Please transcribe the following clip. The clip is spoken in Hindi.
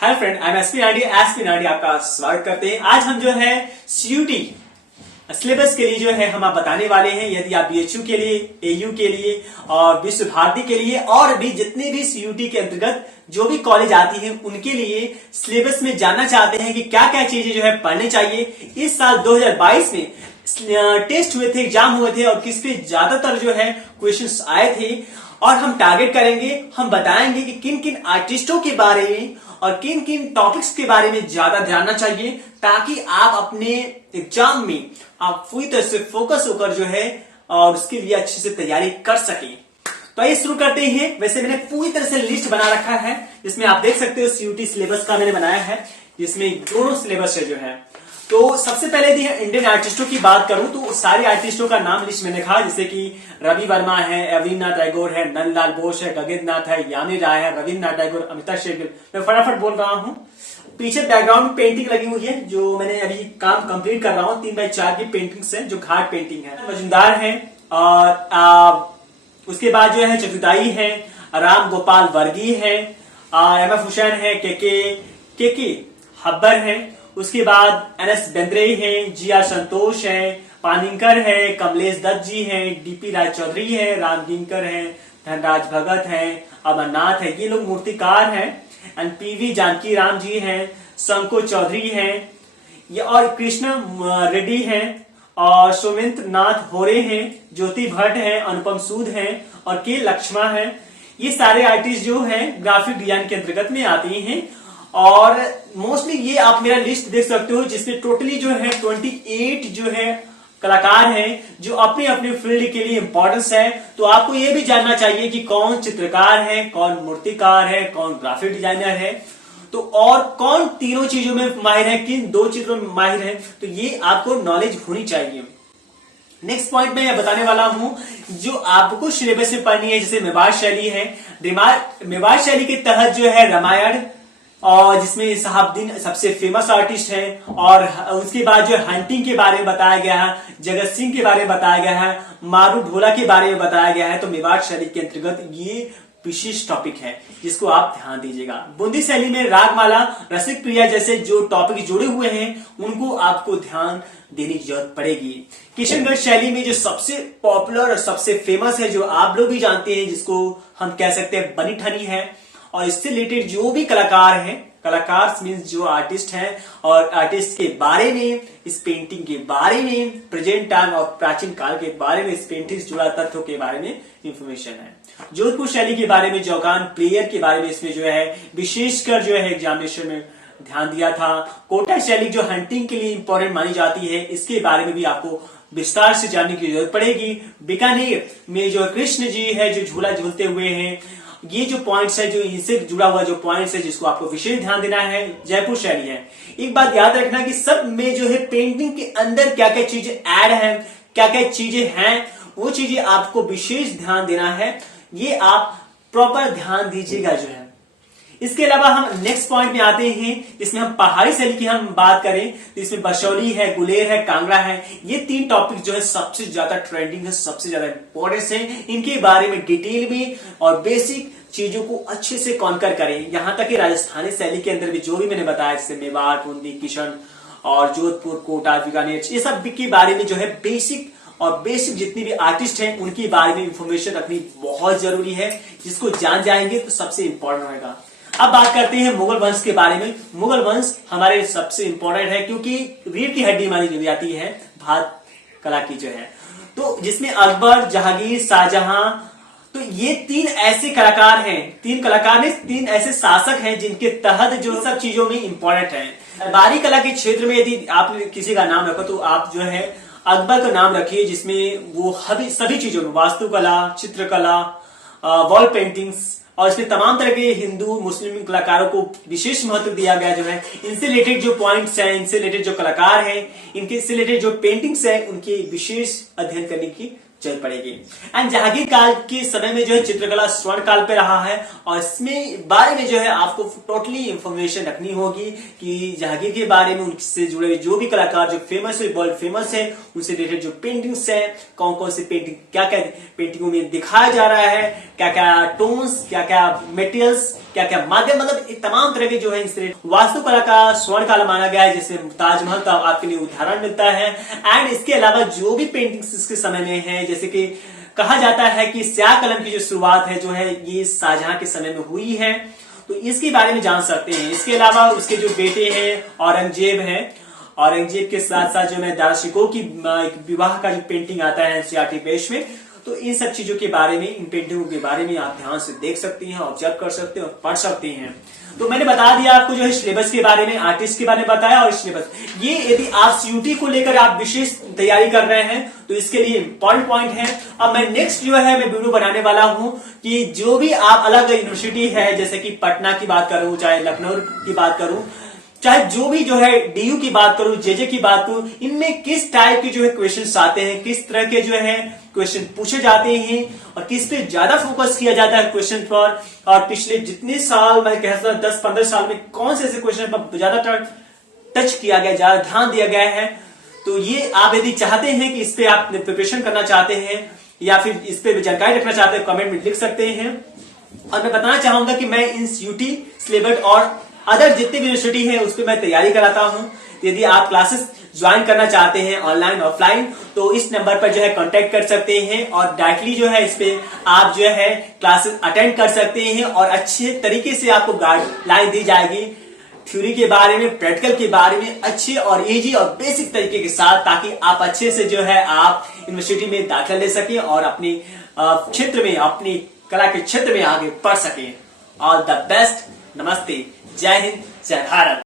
Hi friend, I am SP नाडी आपका स्वागत करते हैं। आज हम जो है सीयूटी सिलेबस के लिए जो है हम आप बताने वाले हैं। यदि आप बीएचयू के लिए, एयू के लिए और विश्व भारती के लिए और भी जितने भी सीयूटी के अंतर्गत जो भी कॉलेज आती है उनके लिए सिलेबस में जानना चाहते हैं कि क्या क्या चीजें जो है पढ़ने चाहिए। इस साल 2022 में टेस्ट हुए थे, एग्जाम हुए थे और किस पे ज्यादातर जो है क्वेश्चंस आए थे और हम टारगेट करेंगे, हम बताएंगे कि किन किन आर्टिस्टों के बारे में और किन किन टॉपिक्स के बारे में ज्यादा जानना चाहिए ताकि आप अपने एग्जाम में आप पूरी तरह से फोकस होकर जो है और उसके लिए अच्छे से तैयारी कर सकें। तो आइए शुरू करते हैं। वैसे मैंने पूरी तरह से लिस्ट बना रखा है, जिसमें आप देख सकते हो सीयूटी सिलेबस का मैंने बनाया है, जिसमें दोनों सिलेबस है जो है। तो सबसे पहले यदि इंडियन आर्टिस्टों की बात करूं तो सारे आर्टिस्टों का नाम लिस्ट में लिखा, जैसे कि रवि वर्मा है, रविन्द्रनाथ टैगोर है, नंदलाल बोस है, गगननाथ है, यामिनी राय है, रविन्द्रनाथ टैगोर, अमिताभ शेरगिल। मैं फटाफट बोल रहा हूं। पीछे बैकग्राउंड में पेंटिंग लगी हुई है जो मैंने अभी काम कंप्लीट कर रहा हूं। 3x4 की पेंटिंग्स है जो घाट पेंटिंग है। मजुमदार है और उसके बाद जो है चतुर्दाई है, राम गोपाल वर्गी है, एम एफ हुसैन है, के हब्बर है। उसके बाद एनएस बेंद्रे है, जीआर संतोष है, पानिंकर है, कमलेश दत्त जी है, डीपी राय चौधरी है, राम गिंकर है, धनराज भगत है, अमरनाथ है, ये लोग मूर्तिकार हैं। एंड पीवी जानकी राम जी हैं, शंको चौधरी हैं और कृष्ण रेड्डी हैं और सोमेंद्र नाथ होरे हैं, ज्योति भट्ट हैं, अनुपम सूद हैं और के लक्ष्मा हैं। ये सारे आर्टिस्ट जो हैं ग्राफिक डिजाइन के अंतर्गत में आते हैं और मोस्टली ये आप मेरा लिस्ट देख सकते हो, जिसमें टोटली जो है 28 जो है कलाकार हैं जो अपने अपने फील्ड के लिए इंपॉर्टेंस है। तो आपको ये भी जानना चाहिए कि कौन चित्रकार है, कौन मूर्तिकार है, कौन ग्राफिक डिजाइनर है, तो और कौन तीनों चीजों में माहिर है, किन दो चीजों में माहिर है। तो ये आपको नॉलेज होनी चाहिए। नेक्स्ट पॉइंट में बताने वाला हूं जो आपको सिलेबस में पढ़नी है, जैसे मेवाड़ शैली है। मेवाड़ शैली के तहत जो है रामायण और जिसमें शहाबुद्दीन सबसे फेमस आर्टिस्ट है और उसके बाद जो हंटिंग के बारे में बताया गया है, जगत सिंह के बारे में बताया गया है, मारू ढोला के बारे में बताया गया है। तो मेवाड़ शैली के अंतर्गत ये विशेष टॉपिक है जिसको आप ध्यान दीजिएगा। बूंदी शैली में रागमाला, रसिक प्रिया जैसे जो टॉपिक जुड़े हुए हैं उनको आपको ध्यान देने की जरूरत पड़ेगी। किशनगढ़ शैली में जो सबसे पॉपुलर और सबसे फेमस है, जो आप लोग भी जानते हैं, जिसको हम कह सकते हैं बनी ठनी है, और इससे रिलेटेड जो भी कलाकार हैं, कलाकार मीन्स जो आर्टिस्ट हैं और आर्टिस्ट के बारे में, इस पेंटिंग के बारे में, प्रेजेंट टाइम और प्राचीन काल के बारे में, इस पेंटिंग से जुड़ा तथ्यों के बारे में इंफॉर्मेशन है। जोधपुर शैली के बारे में, जौगान प्लेयर के बारे में इसमें जो है विशेषकर जो है एग्जामिनेशन में ध्यान दिया था। कोटा शैली जो हंटिंग के लिए इंपॉर्टेंट मानी जाती है, इसके बारे में भी आपको विस्तार से जानने की जरूरत पड़ेगी। बीकानेर में जो कृष्ण जी है जो झूला झूलते हुए हैं, ये जो पॉइंट्स है, जो इनसे जुड़ा हुआ जो पॉइंट्स है जिसको आपको विशेष ध्यान देना है। जयपुर शैली है। एक बात याद रखना कि सब में जो है पेंटिंग के अंदर क्या क्या चीजें ऐड है, क्या क्या चीजें हैं, वो चीजें आपको विशेष ध्यान देना है। ये आप प्रॉपर ध्यान दीजिएगा जो है। इसके अलावा हम नेक्स्ट पॉइंट में आते हैं, इसमें हम पहाड़ी शैली की हम बात करें तो इसमें बशौली है, गुलेर है, कांगड़ा है। ये तीन टॉपिक जो है सबसे ज्यादा ट्रेंडिंग है, सबसे ज्यादा इंपॉर्टेंस है। इनके बारे में डिटेल में और बेसिक चीजों को अच्छे से कॉन्कर करें। यहां तक कि राजस्थानी शैली के अंदर भी जो भी मैंने बताया, जैसे मेवाड़, बूंदी, किशन और जोधपुर, कोटा, बीकानेर, ये सब के बारे में जो है बेसिक जितनी भी आर्टिस्ट हैं उनके बारे में इंफॉर्मेशन रखनी बहुत जरूरी है। जिसको जान जाएंगे तो सबसे इंपॉर्टेंट होगा। अब बात करते हैं मुगल वंश के बारे में। मुगल वंश हमारे सबसे इंपॉर्टेंट है क्योंकि रीढ़ की हड्डी मानी जाती है भारत कला की जो है। तो जिसमें अकबर, जहांगीर, शाहजहां, तो ये तीन ऐसे कलाकार हैं, तीन ऐसे शासक हैं जिनके तहत जो सब चीजों में इंपॉर्टेंट है। दरबारी कला के क्षेत्र में यदि आप किसी का नाम रखो तो आप जो है अकबर का नाम रखिए, जिसमें वो सभी चीजों में वास्तुकला, चित्रकला, वॉल पेंटिंग्स और इसमें तमाम तरह के हिंदू मुस्लिम कलाकारों को विशेष महत्व दिया गया जो है। इनसे रिलेटेड जो पॉइंट्स हैं, इनसे रिलेटेड जो कलाकार हैं, इनके से रिलेटेड जो पेंटिंग्स हैं, उनके विशेष अध्ययन करने की जरूरत पड़ेगी। एंड जहांगीर काल के समय में जो है चित्रकला स्वर्ण काल पे रहा है, और इसमें बारे में जो है आपको टोटली इंफॉर्मेशन रखनी होगी कि जहांगीर के बारे में, उनसे जुड़े जो भी कलाकार जो फेमस है, वर्ल्ड फेमस है, उनसे रिलेटेड जो पेंटिंग्स है, कौन कौन सी पेंटिंग, क्या क्या पेंटिंगों में दिखाया जा रहा है, क्या क्या टोन्स, क्या क्या मेटेरियल्स, क्या क्या माध्यम, मतलब तमाम तरह के जो है वास्तुकला का स्वर्ण काल माना गया है, जिसमें ताजमहल का आपके लिए उदाहरण मिलता है। एंड इसके अलावा जो भी पेंटिंग्स इसके समय में है, जैसे कि कहा जाता है कि स्याह कलम की जो शुरुआत है जो है ये शाहजहां के समय में हुई है, तो इसके बारे में जान सकते हैं। इसके अलावा उसके जो बेटे हैं औरंगजेब हैं, औरंगजेब के साथ साथ जो है दाराशिकोह की विवाह का जो पेंटिंग आता है एनसीईआरटी पेज में, तो इन सब चीजों के बारे में, इन पेंटिंगों के बारे में आप ध्यान से देख सकते हैं, ऑब्जर्व कर सकते हैं और पढ़ सकते हैं। तो मैंने बता दिया आपको जो है सिलेबस के बारे में, आर्टिस्ट के बारे में बताया, और सिलेबस ये यदि आप सीयूटी को लेकर आप विशेष तैयारी कर रहे हैं तो इसके लिए इंपॉर्टेंट पॉइंट है। अब मैं नेक्स्ट जो है मैं वीडियो बनाने वाला हूं कि जो भी आप अलग यूनिवर्सिटी है, जैसे कि पटना की बात करूं, चाहे लखनऊ की बात करूं, चाहे जो भी जो है डीयू की बात करूं, जेजे की बात करूं, इनमें किस टाइप के जो है क्वेश्चंस आते हैं, किस तरह के जो है क्वेश्चन पूछे जाते हैं, और किस पे ज्यादा फोकस किया जाता है क्वेश्चन पर, और पिछले जितने साल मैं कहता हूं 10-15 साल में कौन से ऐसे क्वेश्चन पर ज्यादा टच किया गया, ज्यादा ध्यान दिया गया है। तो ये आप यदि चाहते हैं कि इस पे आप प्रिपरेशन करना चाहते हैं या फिर इस पे जानकारी रखना चाहते हैं, कमेंट में लिख सकते हैं। और मैं बताना चाहूंगा कि मैं इन सीयूटी सिलेबस और अदर जितनी भी यूनिवर्सिटी है उस पर मैं तैयारी कराता हूं। यदि आप क्लासेस ज्वाइन करना चाहते हैं ऑनलाइन ऑफलाइन, तो इस नंबर पर जो है कांटेक्ट कर सकते हैं और डायरेक्टली जो है इस पे आप जो है क्लासेस अटेंड कर सकते हैं, और अच्छे तरीके से आपको गाइडलाइन दी जाएगी थ्योरी के बारे में, प्रैक्टिकल के बारे में, अच्छे और इजी और बेसिक तरीके के साथ, ताकि आप अच्छे से जो है आप यूनिवर्सिटी में दाखिला ले सकें और अपनी क्षेत्र में, अपनी कला के क्षेत्र में आगे बढ़ सकें। All the best. नमस्ते। जय हिंद, जय भारत।